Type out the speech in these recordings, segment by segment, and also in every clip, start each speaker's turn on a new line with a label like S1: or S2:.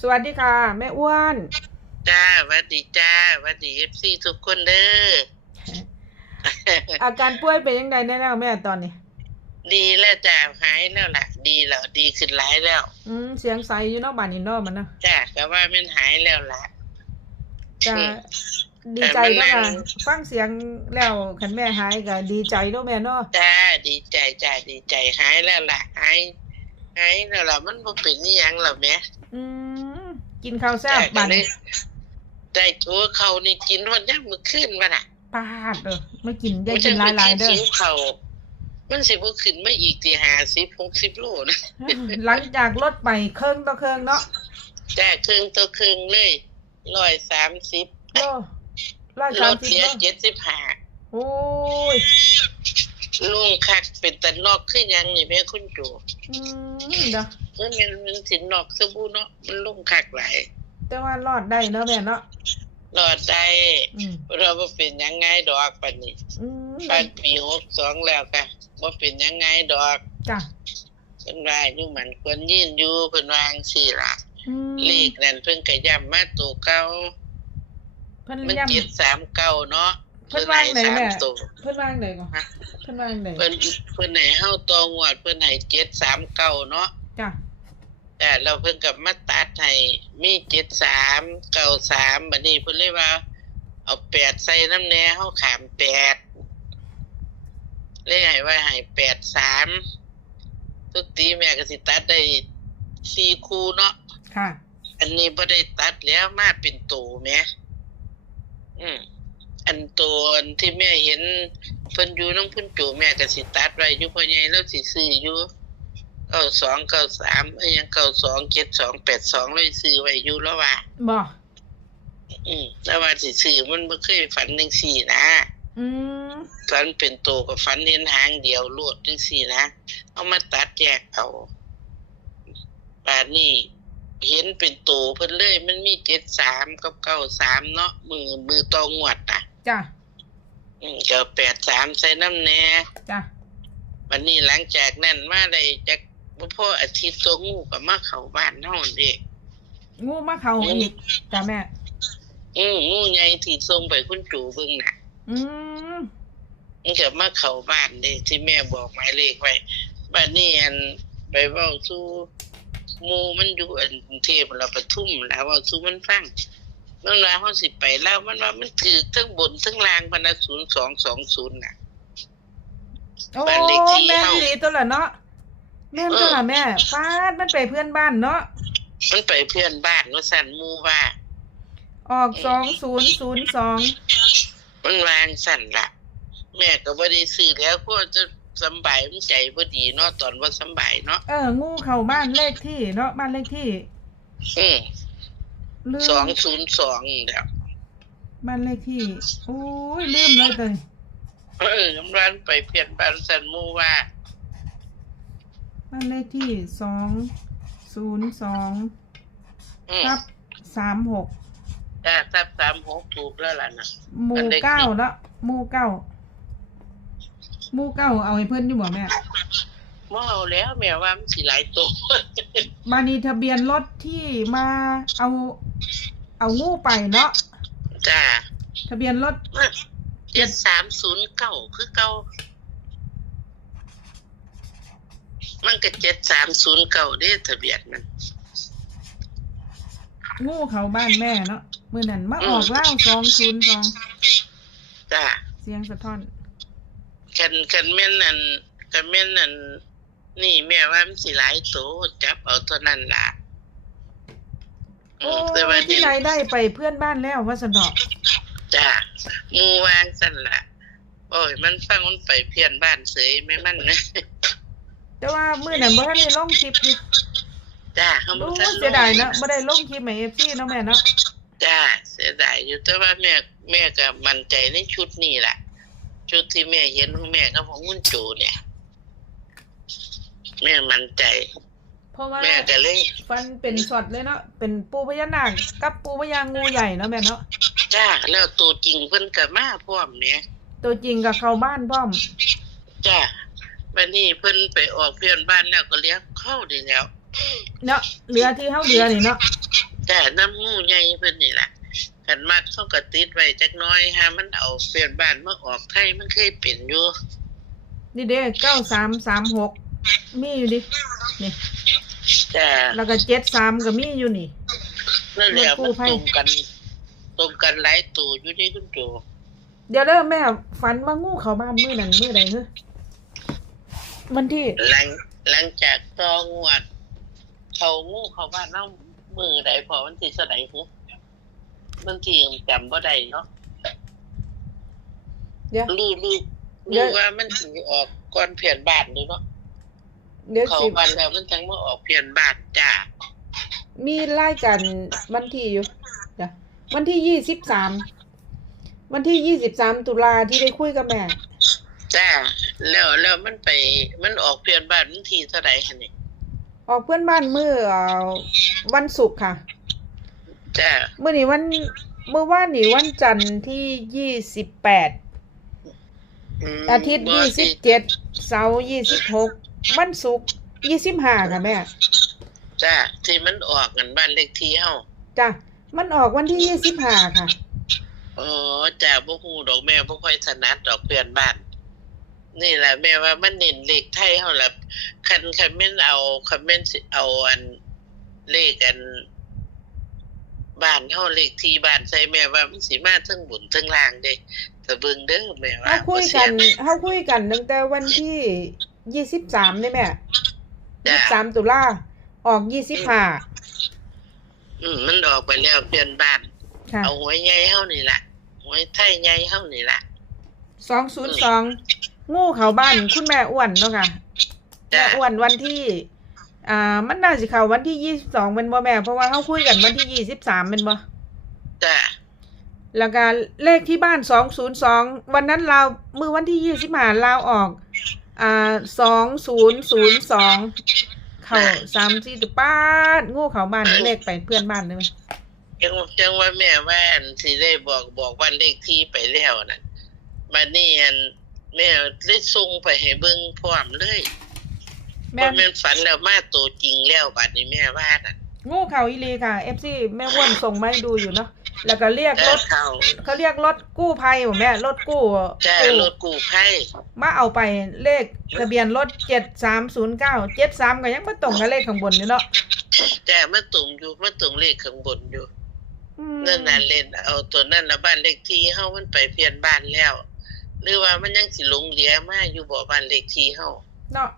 S1: สวัสดีค่ะ แม่อ้วน
S2: จ้าหวัดดีจ้าหวัดดีเอฟซีทุกคนเด้อ
S1: อาการป่วยเป็นยังไงแน่แล้วแม่ตอนนี้
S2: ดีแล้วจ้าหายแล้วล่ะ ดีแล้วดีขึ้นหลายแล้ว
S1: อืมเสียงใสอยู่เนอกบ้านนี่เนอกมันเนาะ
S2: จ้าก็ว่ามันหายแล้วล่ะ
S1: จะ
S2: อืม
S1: ดีใจ
S2: แต่
S1: เนาะ
S2: มันนั่
S1: ค่ะ
S2: ง
S1: ฟังเสียงแล้วคันแม่หายก็ดีใจเนาะแม่เนาะ
S2: จ้าดีใจจ้าดีใจหายแล้วล่ะหายหายแล้วล่ะมันบ่เป็นนี่ยังหรอกแหม่
S1: อืม กินข้าวแซ่
S2: จ้า
S1: บ
S2: ก็
S1: บัด
S2: เลย
S1: นี้
S2: ได้ตัวเขานี่กินวันยังมื้อคืนมาน่ะ
S1: ปาดเด้อไม่กินได้กินหลายๆเด้อ
S2: มันจะไปกินเขามันสิบ่ขึ้นมาอีกที่50 60โลนะ
S1: หลังจากลดไปเครื่องต่อเครื่องเนาะ
S2: จ้าครึ่งตัวครึ่งเลย130
S1: โลร้อย
S2: ล
S1: สาม
S2: ด
S1: สิบ
S2: เหลือ
S1: โล
S2: เจ็ดสิบห้า
S1: โอ้ย
S2: ลุงคักเป็นแต่นอกขึ้นยังนี่แม่คุณจู
S1: อืมเด้อ
S2: เมื่อมันมันสินนอกสบู่เนาะมันลุงคักหลาย
S1: แต่ว่ารอดได้เนาะแม่เนาะ
S2: รอดได้
S1: อืม
S2: เราบ่เป็นหยังไงดอกปานนี้
S1: อืม
S2: ปานปีหกสองแล้วค่ะบ่เป็นหยังไงดอก
S1: จ้ะ
S2: เพิ่นว่าอยู่มันควรยืนอยู่เพิ่นวาจั่งซี่ล่ะ
S1: อืม
S2: เลขนั่นเพิ่นก็ย้ำมาตัวเก่า
S1: เพิ่น
S2: มัน
S1: ย้ำ
S2: เจ็ดสามเก้าเนาะ
S1: เพิ่นว่าไหนแม่
S2: สามตัว
S1: เพิ่นว่าจั่งใดก่อน
S2: ฮะ
S1: เพิ่นว่าจั่งใด
S2: เพิ่นเพิ่นให้เฮาตัวงวดเพิ่นให้เจ็ดสามเก้าเนาะ
S1: จ้ะ
S2: แต่เราเพิ่งกลับมาตัดให้มีเจ็ดสามเก้าสามบัดนี้เพิ่นเลยว่า เอาแปดใส่น้ำแหน่เฮาขามแปดเลยให้ว่าให้แปดสามทุกทีแม่ก็สิตัดได้สี่คู่เนาะ
S1: ค่ะ
S2: อันนี้บ่ได้ตัดแล้วมาเป็นตัวแหม่อืม อันตัวอันที่แม่เห็นเพิ่นอยู่น้องพุ่นจูแม่ก็สิตัดไว้อยู่พ่อใหญ่แล้วสิซื้ออยู่เก้าสองเก้าสามเอ้ยยังเก้าสองเจ็ดสองแปดสองเลยซื้อไว้อยู่แล้วว่า
S1: บ่
S2: อืมแล้วว่าสิซื้อมันบ่เคยฝันจังซี่นะ
S1: อืม
S2: ฝันเป็นโตวกับฝันเห็นหางเดียวโลดจังซี่นะเอามาตัดแยกเอาป่านนี้เห็นเป็นโตวเพิ่นเลย มันมีเจ็ดสามกับเก้าสามเนาะมือมือตองวดอะ
S1: จ้ะ
S2: อืมก็แปดสามใส่น้ำแหน่
S1: จ้ะ
S2: วันนี้หลังจากนั้นมาได้จักบ่พออาทิตย์ตัวงูก็มาเข้าบ้านเฮาเด้
S1: งูมาเข้าอีกจ้ะแม่
S2: อืมงูใหญ่ที่ส่งไปคุณจู่เบิ่งน่ะ
S1: อืม
S2: มันก็มาเข้าบ้านเด้ที่แม่บอกหมายเลขไว้บัดนี้อันไปเว้าสู่หมู่มันอยู่อันกรุงเทพแล้วปทุมแล้วเว้าสู่มันฟัง มันว่าเฮาสิไปแล้วมันว่ามันคือทั้งบนทั้งล่างพนนะ0220น่ะ
S1: โอ้
S2: บ้านเลขที่
S1: แม่น
S2: เฮา
S1: อีหลีตัวละเนาะแม่นตัวละแม่ฟาดมันไปเพื่อนบ้านเนาะ
S2: มันไปเพื่อนบ้านว่าสั่นหมู่ว่า
S1: ออกสองศูนย์ศูนย์สอง
S2: มันวางสั่นละแม่ก็บ่ได้ซื้อแล้วก็จะสำบายมันใจบ่ดีเนาะตอนว่าสำบายเนาะ
S1: เอองูเข้าบ้านเลขที่เนาะบ้านเลขที่
S2: อืม
S1: ลืม
S2: สองศูนย์สองแล้ว
S1: บ้านเลขที่ โอ้ยลืมเลยเลย
S2: เออกำลังไปเพียนบ้านสันหมูว่า
S1: บ้านเลขที่สองศูนย์สอง
S2: อืม
S1: ทับสามหก
S2: จ้าทับสามหกถูกแล้วล่ะนะ
S1: หมู่
S2: บ้านเลขที่
S1: เก้าแล้วหมู่เก้าหมู่เก้าเอาให้เพื่อนอยู่บ่แม่
S2: บ่เอาแล้วแม่ว่ามันสิหลายตัว
S1: บานีทะเบียนรถที่มาเอาเอางูไปเนาะ
S2: จ้า
S1: ทะเบียนรถ
S2: เจ็ดสามศูนย์เก้าคือเก้ามันก็เจ็ดสามศูนย์เก้าเด้ทะเบียนมัน
S1: งูเขาบ้านแม่เนาะมื่อนั้นมาออกเล่าสองศูนย์สอง
S2: จ้า
S1: เสียงสะท้อน
S2: กันกันแม่นนั่นกันแม่นนั่น นี่แม่ว่ามันสิหลายโตจับเอาเท่านั้นล่ะอื
S1: โอ้
S2: มแต่ว่า
S1: ที่
S2: นี่
S1: ไหนได้ไปเพื่อนบ้านแล้วว่าสนอก
S2: จ้าหมูวางสั่นล่ะ โอ้ย มันฟังมันไปเพี้ยนบ้านเสยไม่มันนะ
S1: แต่ว่ามื่อนั้นบ่ทันได้ลงคลิปอยู่
S2: จ้าเขา
S1: โอ้
S2: บ่ทัน
S1: เสียดายเนาะบ่ได้ลงคลิปให้ FC เนาะแม่เนาะ
S2: จ้าเสียดายอยู่แต่ว่าแม่แม่ก็มั่นใจในชุดนี้แหละชุดที่แม่เห็นของแม่กับของมุนจูเนี่ย แม่มั่นใจ
S1: เพราะว่า
S2: แม่ก็เลย
S1: ฟันเป็นช็อตเลยเนาะเป็นปูพญานาคกับปูพญางูใหญ่เนาะแม่เนาะ
S2: จ้าแล้วตัวจริงเพิ่นก็มาพร้อมเนี่ย
S1: ตัวจริงกับเข้าบ้านพร้อม
S2: จ้าวันนี้เพิ่นไปออกเพื่อนบ้านแล้วก็เลี้ยงเข้าดีแล้ว
S1: เนาะเหลือที่เฮาเหลือนี่เนาะ
S2: แต่น้ำงูใหญ่เพิ่นนี่ล่ะกันมักเขาก็ติดไว้จักหน้อยหามันเอาเปลี่ยนบ้านมาออกไทยมันเคยเป็นอยู่
S1: นี่เด้เก้าสามสามหก มีอยู่ดินี่
S2: แต่
S1: แล้วก็เจ็ดสามก็มีอยู่นี่
S2: นั่นแหละ
S1: รถกู้
S2: มัน
S1: ภัย
S2: ตรงกัน ตรงกันหลายตัวอยู่ที่คุณโจ
S1: เดี๋ยวเด้อแม่ฝันว่างูเข้าบ้านมื้อนั้นมื้อใดเฮ้มันที่
S2: หลังหลังจากตองวด เขางูเขาบ้านเน่ามือใดพอมันสิสะใดฮึบางทียังจำบ่ได้เนาะ
S1: เดี๋ยว
S2: รู้รู้
S1: เดี๋ยว
S2: รู้ว่ามันสิออกก่อนเพียนบ้านเลยเนาะ
S1: เดี๋ยว
S2: เขา
S1: สิ
S2: บ้านแล้วมันจังมาออกเพียนบ้านจ้า
S1: มีรายการวันที่อยู่เดี๋ยววันที่ยี่สิบสามวันที่ยี่สิบสามตุลาที่ได้คุยกับแม่
S2: จ้าแล้วแล้วมันไป มันออกเพียนบ้านมันทีเท่าไหร่คะนี่
S1: ออกเพื่อนบ้านมื้อเอ่อวันศุกร์ค่ะ
S2: จ้า
S1: มื้อนี้วันเมื่อวานนี่วันจันทร์ที่ยี่สิบแปด
S2: ม
S1: อาทิตย์
S2: บ่
S1: ยี่สิบเจ็ดเสาร์ยี่สิบหก วันศุกร์ยี่สิบห้าค่ะแม่
S2: จ้าที่มันออกกันบ้านเลขที่เฮา
S1: จ้ะ มันออกวันที่ยี่สิบห้าค่ะ
S2: อ๋อจ้าบ่ฮู้ดอกแม่บ่ค่อยถนัดดอกเพื่อนบ้าน นี่แหละแม่ว่ามันเน้นเลขไทยเฮาล่ะคันคันแม่นเอาคันแม่นสิเอาอันเลขอันบ้านเฮาเลขที่บ้านใส่แม่ว่ามันสิมาเทั้งบุญเทั้งล่างเด้แต่เบิ่งเด้อแม่ว่า
S1: เฮาคุยกัน
S2: บ่เสี
S1: เฮาคุยกันตั้งแต่วันที่ยี่สิบสามนี่แม่
S2: จ้ะ
S1: ยี่สิบสามตุลาออกยี่สิบห้า
S2: อืมมันออกไปแล้วเพื่อนบ้าน
S1: ค่ะ
S2: เอาหวยใหญ่เฮานี่ล่ะหวยไทยใหญ่เฮานี่ล่ะ
S1: สองศูนย์สองงูเขาบ้านคุณแม่อ้วนเนาะค่ะแม่
S2: จ้า
S1: อ้วนวันที่ อ่า มันน่าสิเข้าวันที่ยี่สิบสองเป็นบ่แม่ เพราะว่าเขาคุยกันวันที่ยี่สิบสามเป็นบ่
S2: จ้า
S1: แล้วก็เลขที่บ้านสองศูนย์สองวันนั้นเรามือวันที่ยี่สิบห้าเราออก อ่าสองศูนย์ศูนย์สองเข้าสามสี่ตุป้าดงูเขาบ้านนี่เลขไปเพื่อนบ้านเลยไหม
S2: จังจังว่าแม่ว่าอันสิได้บอกบอกวันเลขที่ไปแล้วน่ะบัดนี้อันแม่ได้ส่งไปให้เบิ่งพร้อมเลย
S1: แม่
S2: ว่านแม่นฝันแล้วมาตัวจริงแล้วบัดนี้แม่ว่าน่ะ
S1: งูเขาอีลีค่ะเอฟซีแม่อ้วนส่งมาให้ดูอยู่เนาะ แล้วก็เรียก
S2: แต่
S1: รถ
S2: เขา
S1: เขาเรียกรถกู้ภัยบ่แม่รถกู้
S2: จ้า
S1: กู้
S2: รถกู้ภัย
S1: มาเอาไปเลขทะเบียนรถเจ็ดสามศูนย์เก้าเจ็ดสามก็ยังมาตรงกับเลขข้างบนอยู่เนาะ
S2: จ้ามาตุ่มอยู่มาตุ่มเลขข้างบนอยู่
S1: อืม
S2: นั่นน่ะเล่นเอาตัวนั่นละบ้านเลขที่เฮามันไปเพี้ยนบ้านแล้ว หรือว่ามันยังสิหลงเหลียมาอยู่บ่บ้านเลขที่เฮา
S1: เนาะ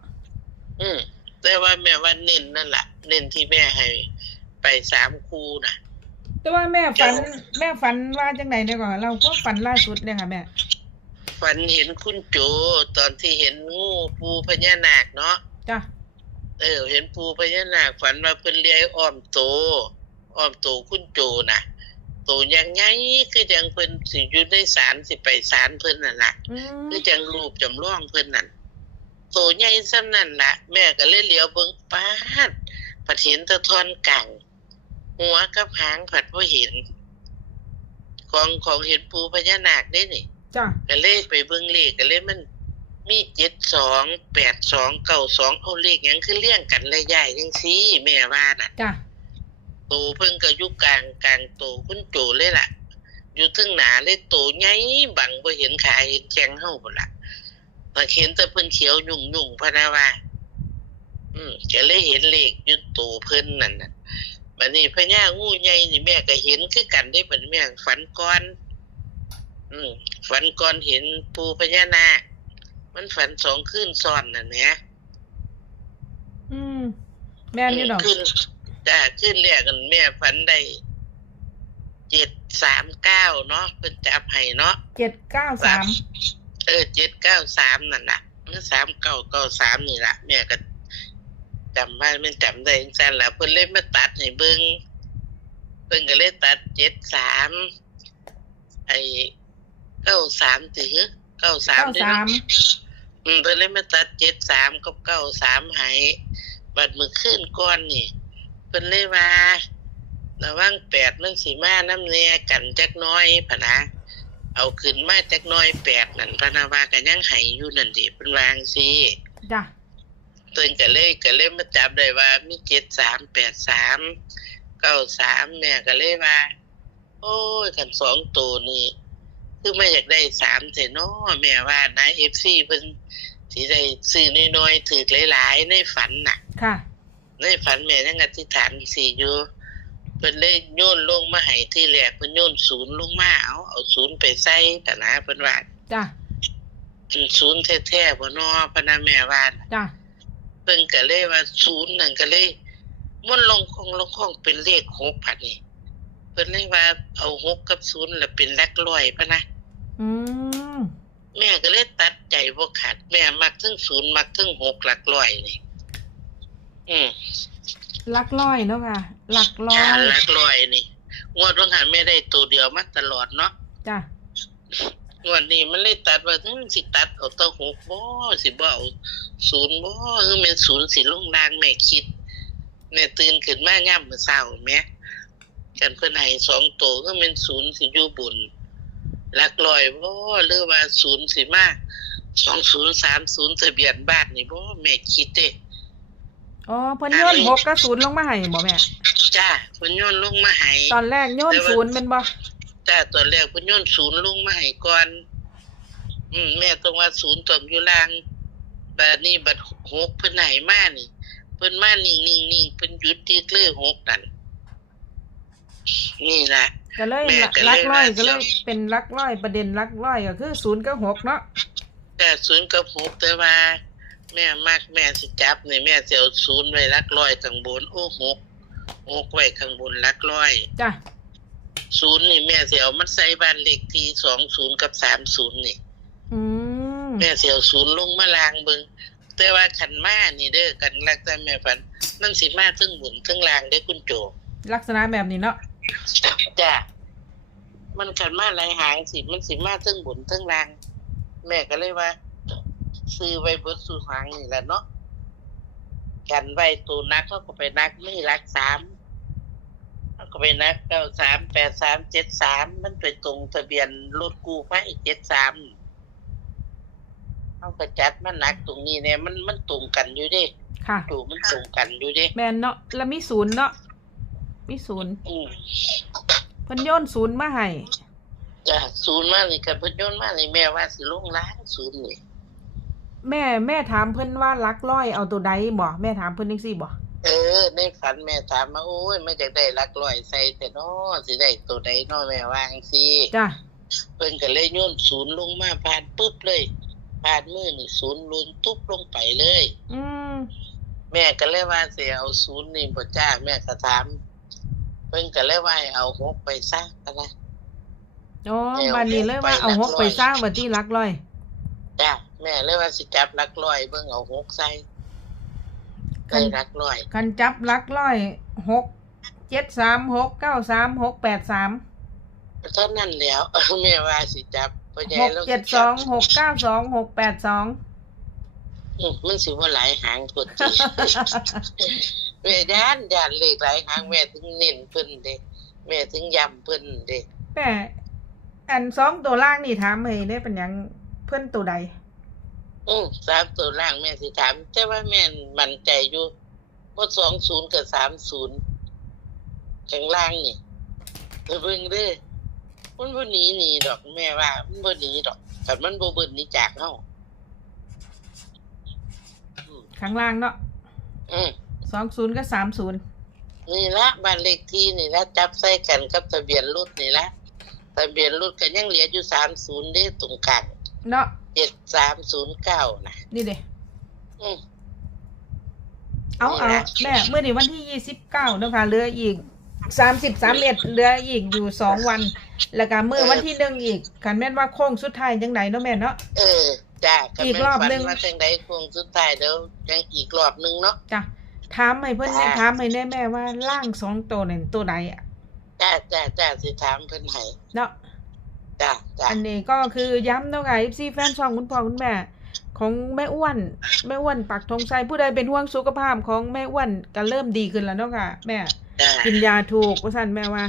S2: อืมแต่ว่าแม่ว่าเน้นนั่นล่ะเน้นที่แม่ให้ไปสามคู่น่ะ
S1: แต่ว่าแม่ฝัน แม่ฝันว่าจังไหนเนี่ยก่อนเราก็ฝันล่าสุดเนี่ยค่ะแม่
S2: ฝันเห็นคุณโจตอนที่เห็นงูปูพญานาคเนาะ
S1: จ้ะ
S2: เออ เห็นปูพญานาคฝันว่าเพิ่นเลี้ยงอ้อมโตอ้อมโตคุณโจน่ะโตยังไงคือจังเพิ่นสิอยู่ในศาลสิไปศาลเพิ่นนั่นล่ะ
S1: อืม
S2: คือจังรูปจำลองเพิ่นนั่นโตใหญ่ซ้ำนั่นล่ะ แม่ก็เลยเหลียวเบิ่งปาดผัดเห็นแตะทอนกัง หัวกับหางผัดบ่เห็น ของของเห็นปูพญานาคได้นี่
S1: จ้ะ
S2: ก็เลยไปเบิ่งเลขก็เลยมัน มีเจ็ดสองแปดสองเก้าสองเอาเลขหยังคือเลี่ยงกันเลยใหญ่จังซี่แม่ว่าน่ะ
S1: จ้ะ
S2: โตเพิ่งก็อยู่กลางกลางโตคุณโจเลยล่ะ อยู่ทึงหนาเลยโตใหญ่บังบ่เห็นขาเห็นแจงเฮาพุ่นล่ะมาเห็นแต่เพิ่นเขียวยุ่งยุ่งๆพะนะว่า อืมก็เลยเห็นเลขอยู่โตเพิ่นนั่นน่ะ บัดนี้พญางูใหญ่นี่แม่ก็เห็นคือกันได้บัดนี้แม่ฝันก่อน อืมฝันก่อนเห็นปูพญานาคมันฝันสองคืนซ้อนน่ะแหม
S1: อืม แม่นอยู่ดอก
S2: ขึ้นจ้าขึ้นแรกกันแม่ฝันได้เจ็ดสามเก้าเนาะเป็นจับให้เนาะ
S1: เจ็ดเก้าสาม
S2: เออเจ็ดเก้าสามนั่นน่ะมันสามเก้าเก้าสามนี่ละแม่ก็ จำว่ามันจำได้จังซั่นละเพิ่นเลยมาตัดให้เบิ่งเพิ่นก็เลยตัดเจ็ดสามไอ้เก้าสามถือเก้าสาม
S1: เก้า
S2: ด้วย
S1: สา
S2: เนาะ
S1: ม
S2: อืมเพิ่นเลยมาตัดเจ็ดสามกับเก้าสามให้บัดมือขึ้นก้อนนี่เพิ่นเลยว่าระวังแปดมันสีมาน้ำเนียกันจักหน้อยพะนะเอาขึ้นมาจักหน้อยแปดนั่นพะนะว่ากันยังให้อยู่นั่นดิเพิ่นวาจั่งสิ
S1: จ้ะ
S2: เพิ่นก็เลยก็เลยมาจับได้ว่ามีเจ็ดสามแปดสามเก้าสามแม่ก็เลยว่า โอ้ยขันสองตัวนี่คือไม่อยากได้สามเสนอแม่ว่านายเอฟซีเพิ่นสิได้ซื้อน้อยๆถือหลายๆในฝันน่ะ
S1: ค่ะ
S2: ในฝันแม่ยังอธิษฐานสิอยู่เพิ่นเลยโยนลงมาให้ที่แรกเพิ่นโยนศูนย์ลงมาเอาเอาศูนย์ไปใส่แต่นะเพิ่นว่า
S1: จ้ะ
S2: ศูนย์แท้ๆบ่นอพะนะแม่ว่าน่ะ
S1: จ้ะ
S2: เพิ่นก็เลยว่าศูนย์นั่นก็เลยมันลงคงลงคงเป็นเลขหกพันนี่เพิ่นเลยว่าเอาหกกับศูนย์แล้วเป็นหลักร้อยพะนะ
S1: อืม
S2: แม่ก็เลยตัดใจบ่ขาดแม่มักทั้งศูนย์มักทั้งหกหลักร้อยนี่อืม
S1: ลักร้อยเนาะค่ะลักร้อ
S2: อ่ายหลักร้อยนี่งวดว่างหันไม่ได้ตัวเดียวมาตลอดเนาะ
S1: จ้ะ
S2: ง วดนี้มันเลยตัดว่าอืมสิตัดเอาแตัวหกบ่สิบ่เอาศูนย์บ่คือแม่นศูนย์สิลงล่างแม่คิดแม่ตื่นขึ้นมาย่ำมื้อเช้าแม่กันเพิ่นให้สองตัวคือแม่นศูนย์สิอยู่บุญหลักร้อยบ่หรือว่าศูนย์สิมา2030ทะเบียนบ้านนี่บ่แม่คิดเด้
S1: อ๋อเพิ่นโยนหกกับศูนย์ลงมาให้บ่แม่
S2: จ้าเพิ่นโยนลงมาให้
S1: ตอนแรกโยนศูนย์เป็นบ่
S2: จ้าตัวแรกเพิ่นโยนศูนย์ลงมาให้ก่อนอืมแม่ต้องว่าศูนย์ต้องอยู่ล่างบัดนี้บัดหกเพิ่นให้มานี่เพิ่นมานิ่งๆๆเพิ่นหยุดที่เลขหกนั่นนี่ล่ะ
S1: ก็เลย
S2: แม่ก็เลย
S1: ลักร้อย
S2: ว่า
S1: ก็เลย
S2: เสี่ยว
S1: เป็นลักร้อยประเด็นลักร้อยก็คือศูนย์กับหกเนาะ
S2: แต่ศูนย์กับหกแต่ว่า แม่มักแม่สิจับนี่แม่สิเอาศูนย์ไว้หลักร้อยข้างบนโอ้หกหกไว้ข้างบนหลักร้อย
S1: จ้ะ
S2: ศูนย์นี่แม่สิเอามันใส่บ้านเลขที่สองศูนย์กับสามศูนย์นี่
S1: อืม
S2: แม่เสียวศูนย์ลงมาลางเบิงแต่ว่าขันมานี่เด้อกันรักแต่แม่ฝันมันสิมาถึงบุญถึงลางได้อคุณโจ
S1: ลักษณะแบบนี้เนาะ
S2: จ้ามันขันมาหลายหางสิมันสิมาถึงบุญถึงลาง แม่ก็เลยว่า ซื้อไว้เบดสู่หางนี่แหละเนาะกันไว้ตัวนักเขาก็ไปนักไม่รักสามเขา ก็ไปนักเก้าสามแปดสามเจ็ดสามมันไปตรงทะเบียนรถกู้ไฟเจ็ดสามเขาก็จัดมันหนักตรงนี้เนี่ยมันมันตรงกันอยู่เดิ
S1: ค่ะ
S2: ถูกมันตรงกันอยู่เดิ
S1: แม่นเนาะแล้วมีศูนย์เนาะมีศูนย์
S2: อืม
S1: เพิ่นโยนศูนย์มาให้
S2: จ้ะศูนย์มาเลยกับพยนต์มาเลยแม่ว่าสิลงล้างศูนย์นี่
S1: แม่แม่ถามเพิ่นว่าลักร้อยเอาตัวใดบ่แม่ถามเพิ่นจังซี่บ่
S2: เออในฝันแม่ถามมาโอ้ยไม่จะได้รักลอยใส่แต่น้อสิได้ตัวใดน้อแม่วาจังสิ
S1: จ้ะ
S2: เพิ่นก็เลยโยนศูนย์ลงมาผ่านปุ๊บเลยผ่านมือนี่ศูนย์ลุนตุ๊บลงไปเลย
S1: อืม
S2: แม่ก็เลยว่าสิเอาศูนย์นี่บ่จ้าแม่ก็ถามเพิ่นก็เลยว่าให้เอาหกไปซะกันนะ
S1: อ๋อ
S2: แม่เอา
S1: บัดนี้เลยว่า
S2: หกไป
S1: เอาหก
S2: ลักร้อย
S1: ไปสร้างบัดที่ลักร้อย
S2: จ้ะแม่เลยว่าสิจับรักร้อยเบิ่งเอาหกใส่
S1: คั
S2: ได้
S1: น
S2: รักร้อย
S1: คันจับลักร้อยหกเจ็ดสามหกเก้าสามหกแปดสาม
S2: เท่านั้นแล้วแม่ว่าสิจับพ่อใหญ่
S1: หก
S2: แล้ว
S1: เจ็ดสองหกเก้าสองหกแปดสอง
S2: อืมมันสิว่าหลายหางพุ่นติแม่ย่านย่านเลขหลายหางแม่ถึงเน้นเพิ่นเด้แม่ถึงย้ำเพิ่นเด้
S1: แม่อันสองตัวล่างนี่ถามให้ได้เป็นหยังเพื่อนตัวใด
S2: อืมสามตัวล่างแม่สิถาม แต่ว่าแม่มั่นใจอยู่ว่าสองศูนย์กับสามศูนย์ข้างล่างนี่ไปเบิ่งเด้อมันบ่หนีหนีดอกแม่ว่า มันบ่หนีดอกแต่มันบ่เบิ่นหนีจากเฮาอืม
S1: ข้างล่างเนาะ
S2: อืม
S1: สองศูนย์กับสามศูนย์
S2: นี่ละบ้านเลขที่นี่ละจับใส่กันกับทะเบียนรถนี่ละทะเบียนรถก็ยังเหลืออยู่สามศูนย์เด้ตรงกลาง
S1: เนาะ
S2: เจ็ดสามศูนย์เก้านะ
S1: นี่เด้
S2: อืม
S1: เอา
S2: นี่
S1: เอา
S2: นะ
S1: แม่เมื่อนี้วันที่ยี่สิบเก้าเนาะค่ะเหลืออีกสามสิบสามเอ็ดเหลืออีกอยู่สองวัน แล้วก็เมื่อวันที่หนึ่งอีกคันแม่นว่าโค้งสุดท้ายจังไดเนาะแม่เนาะ
S2: เออจ้า
S1: อีกรอบหนึ่ง
S2: มาจังไดคงสุดท้ายเดี๋ยวยังอีกรอบหนึ่งเนาะ
S1: จ้ะถามให้เพื่อนแม่
S2: จ้ะ
S1: ถามให้แน่แม่ว่าล่างสองตัวเนี่ยตัวใดอะ
S2: จ้าจ้าจ้าสิถามเพิ่นให้
S1: เนาะ
S2: จ้าจ้า
S1: อันนี้ก็คือย้ำเนาะค่ะ FC แฟนช่องคุณพ่อคุณแม่ ของแม่อ้วนแม่อ้วนปักธงชัยผู้ใดเป็นห่วงสุขภาพของแม่อ้วนก็เริ่มดีขึ้นแล้วเนาะค่ะแม่
S2: จ้า
S1: กินยาถูกว่าซั่นแม่ว่า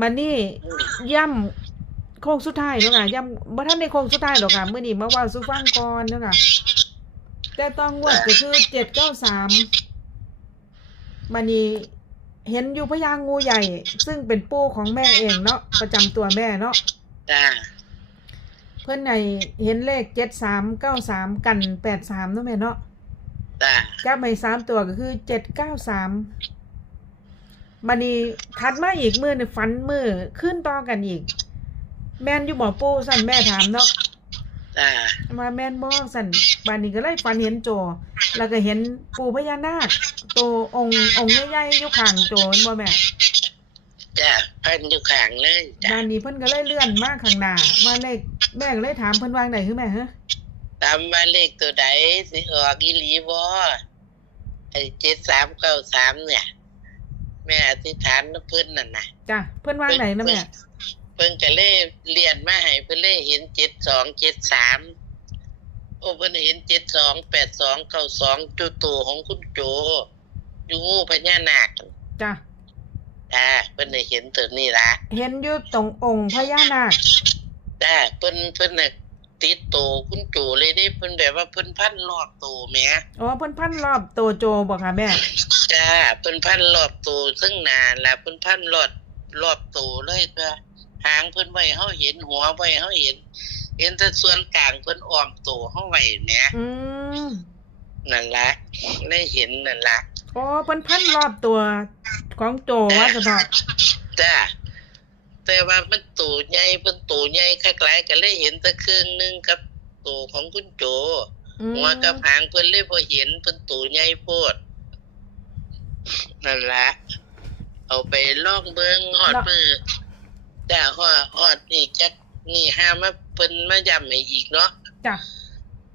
S1: มันนี่
S2: อืม
S1: ย่ำโค้งสุดท้ายเนาะค่ะย่ำบ่ทันได้โค้งสุดท้ายหรอกค่ะมื้อนี้มาเว้าสู่ฟังก่อนเนาะค่ะแต่ต้องงวดก็คือ793มันนี้เห็นอยู่พญางูใหญ่ ซึ่งเป็นปู่ของแม่เองเนาะประจำตัวแม่เนาะ
S2: จ้า
S1: เพื่อนในเห็นเลขเจ็ดสามเก้าสามกันแปดสามเนาะแม่เนาะ
S2: จ้า
S1: จับไปสามตัวก็คือเจ็ดเก้าสามบันนี้ถัดมาอีกมือในฟันมือขึ้นต่อกันอีก แม่นอยู่บ่ปู่สั่นแม่ถามเนาะ
S2: จ้า
S1: มาแม่นบ่สั่นบันนี้ก็เลยฟันเห็นโจ แล้วก็เห็นปู่พญานาคตัวองค์องค์ใหญ่ๆอยู่ข้างโจเห็นบ่แม่
S2: จ้าเพิ่นอยู่ข้างเลยจ้า
S1: บ้านนี้เพิ่นก็เลยเลื่อนมาข้างหน้าว่าเลขแม่ก็เลยถามเพิ่นว่าไหนคือแม่ฮะ
S2: ตามมาเลขตัวใดสิออกอีหลีบ่ไอ้เจ็ดสามเก้าสามเนี่ย แม่อธิษฐานกับเพิ่นนั่นน่ะ
S1: จ้ะเพิ่นว่าไหนนะแม่
S2: เพิ่นก็เลยเรียนมาให้เพิ่นเลยเห็นเจ็ดสองเจ็ดสามโอ้เพิ่นเห็นเจ็ดสองแปดสองเก้าสองจุตูของคุณโจอยู่งูพญานาค
S1: จ้ะ
S2: จ้าเพิ่นได้เห็นตัวนี้ละ
S1: เห็นอยู่ตรงองค์พญานาค
S2: จ้าเพิ่นเพิ่นน่ะติดโตคุณโจเลยเด้เพิ่นแบบว่าเพิ่นพันรอบโตแหม
S1: อ๋อเพิ่นพันรอบโตโจบ่ค่ะแม่
S2: จ้าเพิ่นพันรอบโตซึ่งนานละเพิ่นพันรอบรอบโตเลยเพื่อหางเพิ่นไว้เฮาเห็นหัวไว้เฮาเห็น เห็นแต่ส่วนกลางเพิ่นอ้อมโตเฮาไว้แหม
S1: อืม
S2: นั่นละได้เห็นนั่นละ
S1: อ๋อเพิ่นพันรอบตัว ของโจว่าซะเนาะ
S2: จ้าแต่ว่ามันตูใหญ่เพิ่นตูใหญ่คล้ายๆกันเลยเห็นแต่ครึ่งหนึงกับตูของคุณโจ
S1: อืม
S2: หัวกับหางเพิ่นเลยบ่เห็นเพิ่นตูใหญ่โพดนั่นละเอาไปลองเบิ่งฮอดมือจ้าฮอดฮอดนี่จักนี่ห้ามาเพิ่นมาย้ำให้อีกเนาะ
S1: จ้ะ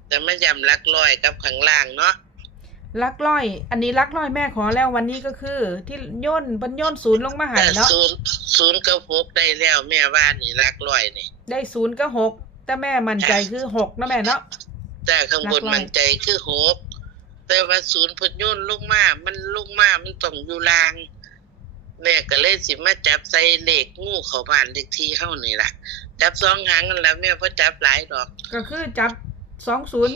S2: แต่มาย้ำหลักร้อยกับข้างล่างเนาะ
S1: ลักร้อย อันนี้ลักร้อยแม่ขอแล้ววันนี้ก็คือ ที่ย่นเพิ่นย่นศูนย์ลงมาให้
S2: แต่
S1: เนาะ
S2: ศูนย์ศูนย์กับหกได้แล้วแม่ว่านี่หลักร้อยนี่
S1: ได้ศูนย์ก็หกแต่แม่มั่นใจคือหกนะแม่เนาะ
S2: แต่ข้างบน
S1: หลักร้อย
S2: มันใจคือหกแต่ว่าศูนย์เพนโยนลงมา มันลงมา มันต้องอยู่ลาง แม่ก็เลยสิมาจับใส่เลขงูเข้าบ้านเลขที่เข้านี่ล่ะ จับสองหางกันแล้วแม่พอจับหลายดอก
S1: ก็คือจับสองศูนย์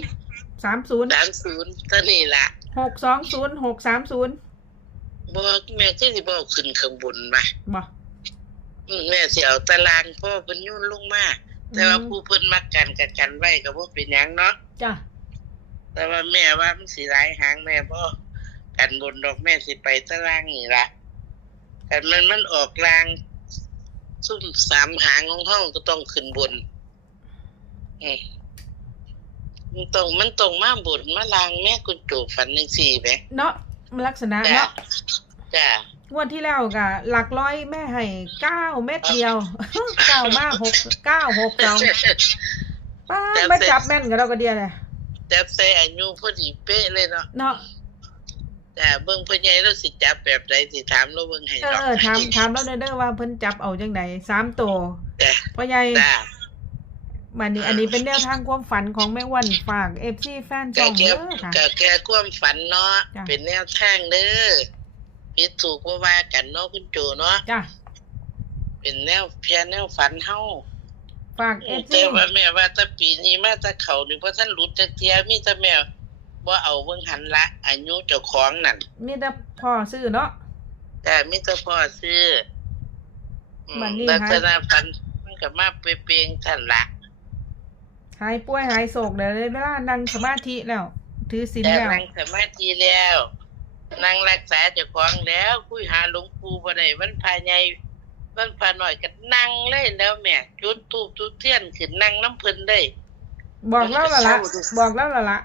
S1: สามศูนย์
S2: สามศูนย์เท่านี้ล่ะ
S1: หกสองศูนย์หกสามศูนย์
S2: บอกแม่ก็สิบอกขึ้นข้างบนมา
S1: บ่
S2: อืมแม่สิเอาตารางพ่อเพิ่นโยนลงมาแต่ว่าผู้เพิ่นมักกันกับกันไว้ก็บ่เป็นหยังเนาะ
S1: จ้ะ
S2: แต่ว่าแม่ว่ามันสิหลายหางแม่บ่กันบนดอกแม่สิไปตารางนี่ละแต่มันมันออกรางซุ่มสามหางของห้องก็ต้องขึ้นบนอืม มันตรงมันตรงมาบนมาลางแม่กุญจูฝันหนึ่งสี่ไหม
S1: เนาะลักษณะ
S2: จ้า
S1: เนาะ
S2: จ้าง
S1: วดที่แล้วก็หลักร้อยแม่ให้เก้าเม็ดเดียว เก้ามาหกเก้าหกสองป้าดมาจับแม่นกับเราก็เดียวเลย
S2: จับใส่อายุพอดีเป๊ะเลยเนาะ
S1: เนาะ
S2: จ้าเบิ่งพ่อใหญ่เราสิจับแบบใดสิถามเราเบิ่งให้
S1: เออ
S2: ดอก
S1: เออถามถามเราเด้อเด้อว่าเพิ่นจับเอาจังไดสามตัว
S2: จ้า
S1: พ่อใหญ่
S2: จ้า
S1: มันนี่อันนี้เป็นแนวทางความฝันของแม่วันฝากเอฟซีแฟนช่
S2: ก็
S1: อง
S2: แค่
S1: เด้อค่ะ
S2: ก็แค่ความฝันเนาะ
S1: จ้ะ
S2: เป็นแนวทางเด้อผิดถูกว่าว่ากันเนาะคุณโจเนาะ
S1: จ้ะ
S2: เป็นแนวเพียแนวฝันเฮา
S1: ฝากเอฟซี
S2: แต่ว่าแม่ว่าถ้าปีนี้มาถ้าเขานี่เพราะท่านหลุดจักเทียมีแต่แม่บ่เอาเบิ่งหันละอายุเจ้าของนั่น
S1: มีแต่พ่อซื้อเนาะ
S2: แต่มีแต่พ่อซื้ออืม
S1: บัดนี้
S2: ลัก
S1: หา
S2: ษ
S1: ย
S2: ณะฝันมันก็มาเปรียงๆท่านละ
S1: หายป่วยหายโศกเดี๋ยวเวลานั่งสมาธิแล้ว ถือศีล
S2: แต่
S1: แล้ว
S2: นั่งสมาธิแล้วนั่งรักษาเจ้าของแล้ว คุยหาหลวงปู่บ่ได้วันพาใหญ่วันพาน้อยก็นั่งเลยแล้วแม่จุดธูปจุดเทียนขึ้นนั่งน้ำเพิ่นได้
S1: บอกแล้วล่ะละ
S2: มันก็เศร้าดิ
S1: บอกแล้วล่ะละ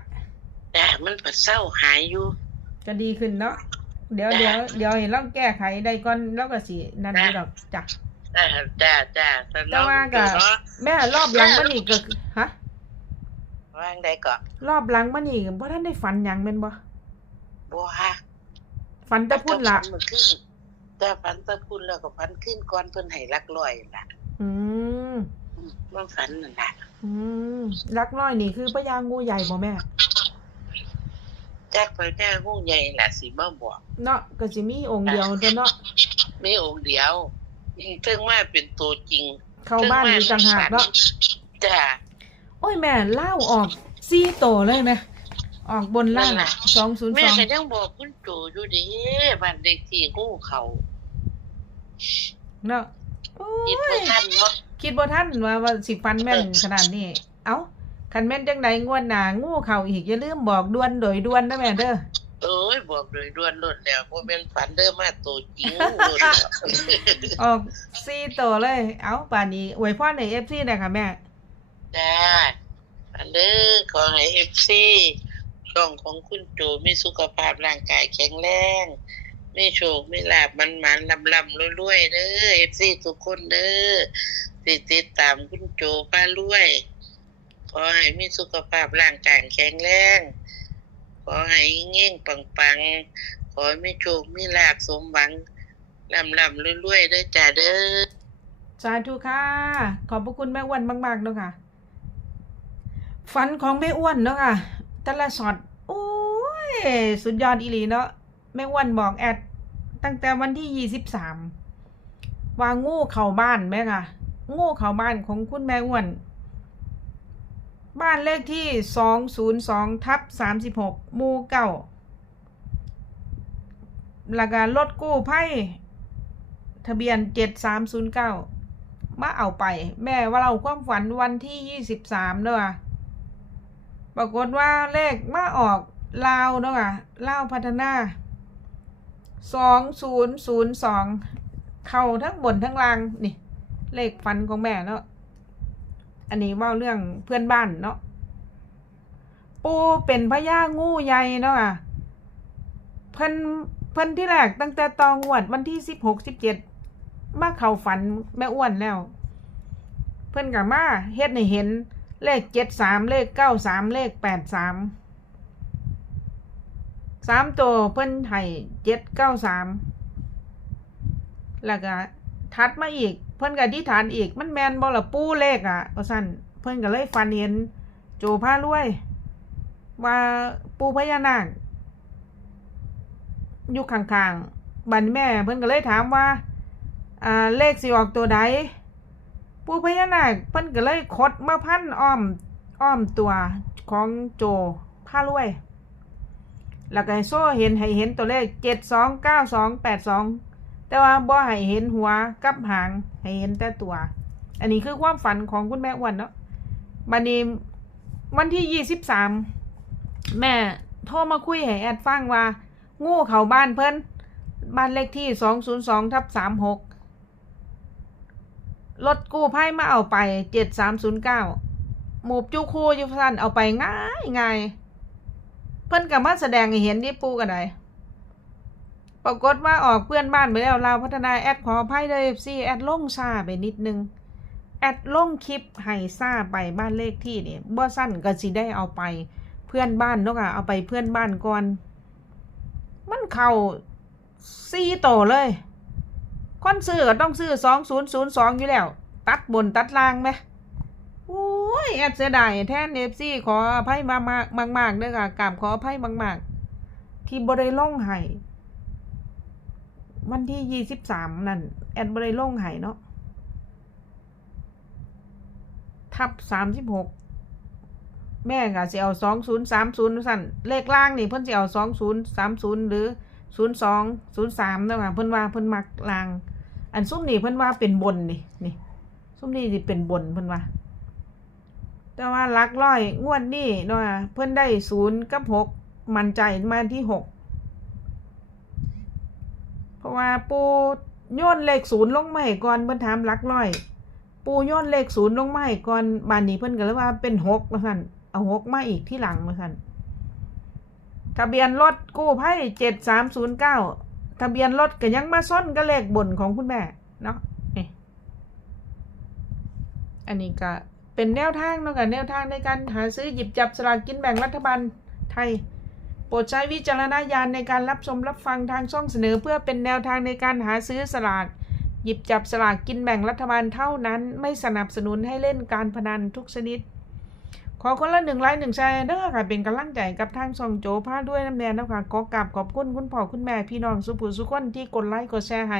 S2: แต่มันก็เศร้าหายอยู่
S1: จะดีขึ้นเนาะเดี๋ยว
S2: จ้ะ
S1: เดี๋ยวเดี๋ยวเห็นเราแก้ไขได้ก่อนแล้วก็สินั่นนี่ดอกจ้ะ
S2: จ้าจ้าจ้าแต่
S1: แต่
S2: น้อง
S1: ว่าก็
S2: เนาะ
S1: แม่รอบหลังมันนี่ก็คือฮะ
S2: ว่างได้ก็
S1: รอบหลังมันนี่บ่ทันได้ฝันหยังแม่นบ่
S2: บัวฮะ
S1: ฝันแต่พุ่นละ
S2: แต่ฝัมันขึ้นแต่ฝันแตะพุ่นแล้วก็ฝันขึ้นก่อนเพิ่นให้รักร้อยล่ะ
S1: อืม
S2: อืมมันฝันนั่นล่ะ
S1: อืมรักน้อยนี่คือพญางูใหญ่บ่แม่
S2: แจ็คไปแน่งูใหญ่ล่ะสิมาบอก
S1: เนาะก็สิมีองค์เดียวตัวเนาะ
S2: มีองค์เดียวถึงว่าเป็นตัวจริง
S1: เข้าบ้านมีต่างหากเนาะ
S2: จ้า
S1: โอ้ยแม่เล่าออกซี่โตเลยแม่ออกบนล่าง
S2: นั่นล่ะ
S1: สองศูนย์
S2: แม่
S1: สอง
S2: ก็ยังบอกคุณโจอยู่เดิบ้านเด็กที่งูเขา
S1: เนาะโอ้
S2: คิด
S1: ย
S2: ว่าท่านเนาะ
S1: คิดบ่ทันว่าว่าสิฟันแม่นขนาดนี้ เอ้าคันแม่นจังไดงวดหน้างูเข้าอีกอย่าลืมบอกด่วนโดยด่วนนะแม่เด้อ
S2: เอ้ยบอกโดยด่วนลดแล้วบ่แม่นฝันเด้อมาตัวจริงลดแล้ว
S1: ออกสี่ตัวเลย เอ้าป่านนี้อวยพรให้ FC ได้ค่ะแม่
S2: จ้าอันเด้อขอให้ FC ช่องของคุณโจมีสุขภาพร่างกายแข็งแรงมีโชคมีลาบมันมันลำลำรวยๆเด้อ FC ทุกคนเด้อติดติดตามคุณโจป้ารวย ขอให้มีสุขภาพร่างกายแข็งแรง ขอให้เง่งปังปังๆ ขอให้มีโชคมีลาบสมหวังลำลำรวยๆเด้อจ้าเด้อ
S1: สาธุค่ะ ขอบพระคุณแม่อ้วนมากๆเนาะค่ะ ฝันของแม่อ้วนเนาะค่ะแต่ละช็อตโอ้ยสุดยอดอีหลีเนาะแม่อ้วนบอกแอด ตั้งแต่วันที่ยี่สิบสามว่างูเข้าบ้านไหมค่ะงูเข้าบ้านของคุณแม่อ้วน บ้านเลขที่สองศูนย์สองทับสามสิบหกมูเก้าแล้วก็รถกู้ภัยทะเบียนเจ็ดสามศูนย์เก้ามาเอาไป แม่ว่าเราความฝันวันที่ยี่สิบสามเด้อ ปรากฏว่าเลขมาออกลาวเนาะค่ะลาวพัฒนาสองศูนย์ศูนย์สองเข้าทั้งบนทั้งล่างนี่ เลขฝันของแม่เนาะอันนี้เว่าเรื่องเพื่อนบ้านเนาะปูเป็นพญางูใหญ่เนาะค่ะเพิ่นเพิ่นที่แรกตั้งแต่ตองวดวันที่สิบหกสิบเจ็ดมาเข้าฝันแม่อ้วนแล้ว เพิ่นกับมาเฮ็ดให้เห็น เลขเจ็ดสามเลขเก้าสามเลขแปดสามสามตัวเพิ่นให้เจ็ดเก้าสามแล้วก็ทัดมาอีก เพิ่นก็อธิฐานอีกมันแมนบ่ละปูเลขอะว่าซั่นเพิ่นก็เลยฝันเห็นโจพารวย ว่าปูพญานาคอยู่ข้างๆบันแม่เพิ่นก็เลยถามว่าอ่าเลขสิออกตัวใด ปูพญานาคเพิ่นก็เลยคดมาพันอ้อมอ้อมตัวของโจพารวย แล้วก็ให้โซ่เห็นให้เห็นตัวเลขเจ็ดสองเก้าสองแปดสองแต่ว่าบ่ให้เห็นหัวกับหางให้เห็นแต่ตัว อันนี้คือความฝันของคุณแม่อ้วนเนาะบันนี้วันที่ยี่สิบสามแม่โทรมาคุยให้แอดฟังว่า งูเขาบ้านเพิ่นบ้านเลขที่สองศูนย์สองทับสามหก รถกู้ภัยมาเอาไปเจ็ดสามศูนย์เก้าหมูบจูคูยูฟันเอาไปง่ายง่ายเพิ่นกับมาแสดงให้เห็นที่ปูกันไดปรากฏว่าออกเพื่อนบ้านไปแล้วเราพัฒนาแอดขออภัยเลยซีแอดล่งซาไปนิดนึง แอดล่งคลิปให้ซาไปบ้านเลขที่นี่บ่สั้นก็สิได้เอาไปเพื่อนบ้านเนาะค่ะเอาไปเพื่อนบ้านก่อน มันเข้าสี่โตเลย คนซื้อก็ต้องซื้อสองศูนย์ศูนย์สองอยู่แล้ว ตัดบนตัดล่างไหมโอ้ยแอดเสียดายแทนเอฟซีขออภัยมากมากมากมากเด้อค่ะกราบขออภัยมากมากๆที่บ่ได้ลงให้วันที่ยี่สิบสามนั่น แอดบ่ได้ลงให้เนาะทับสามสิบหกแม่ก็สิเอาสองศูนย์สามศูนย์สั่นเลขล่างนี่เพิ่นสิเอาสองศูนย์สามศูนย์หรือ ศูนย์สองศูนย์สามแล้วค่ะเพิ่นว่าเพิ่นมักลาง อันซุ้มนี่เพิ่นว่าเป็นบนนี่นี่ซุ้มนี่สิเป็นบนเพิ่นว่า แต่ว่าลักร้อยงวดนี้เนาะเพิ่นได้ศูนย์กับหกมั่นใจมาที่หกเพราะว่าปูโยนเลขศูนย์ลงมาให้ก่อนเพิ่นถามลักร้อย ปูโยนเลขศูนย์ลงมาให้ก่อนบานนี้เพิ่นก็เลยว่าเป็นหกมาสั่นเอาหกมาอีกที่หลังมาสั่น ทะเบียนรถกู้ภัยเจ็ดสามศูนย์เก้าทะเบียนรถก็ยังมาซ้นก็เลขบนของคุณแม่เนาะนี่อันนี้ก็เป็นแนวทางเนาะกับแนวทางในการหาซื้อหยิบจับสลากกินแบ่งรัฐบาลไทย โปรดใช้วิจารณญาณในการรับชมรับฟังทางช่องเสนอ เพื่อเป็นแนวทางในการหาซื้อสลากหยิบจับสลากกินแบ่งรัฐบาลเท่านั้น ไม่สนับสนุนให้เล่นการพนันทุกชนิด ขอคนละหนึ่งไลค์หนึ่งแชร์เด้อค่ะเป็นกำลังใจกับทางช่องโจพาด้วยน้ำแดงนะคะขอกราบขอบคุณคุณพ่อคุณแม่พี่น้องสุภุสุขคนที่กดไลค์กดแชร์ให้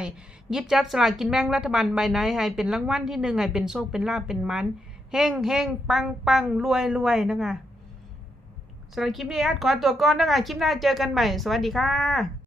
S1: ยิบจับสลากกินแบ่งรัฐบาลใบไหนให้เป็นรางวัลที่หนึ่งให้เป็นโชคเป็นลาภเป็นมันเฮงเฮงปังปังรวยรวยนะคะสำหรับคลิปนี้แอดขอตัวก่อนนะคะคลิปหน้าเจอกันใหม่ สวัสดีค่ะ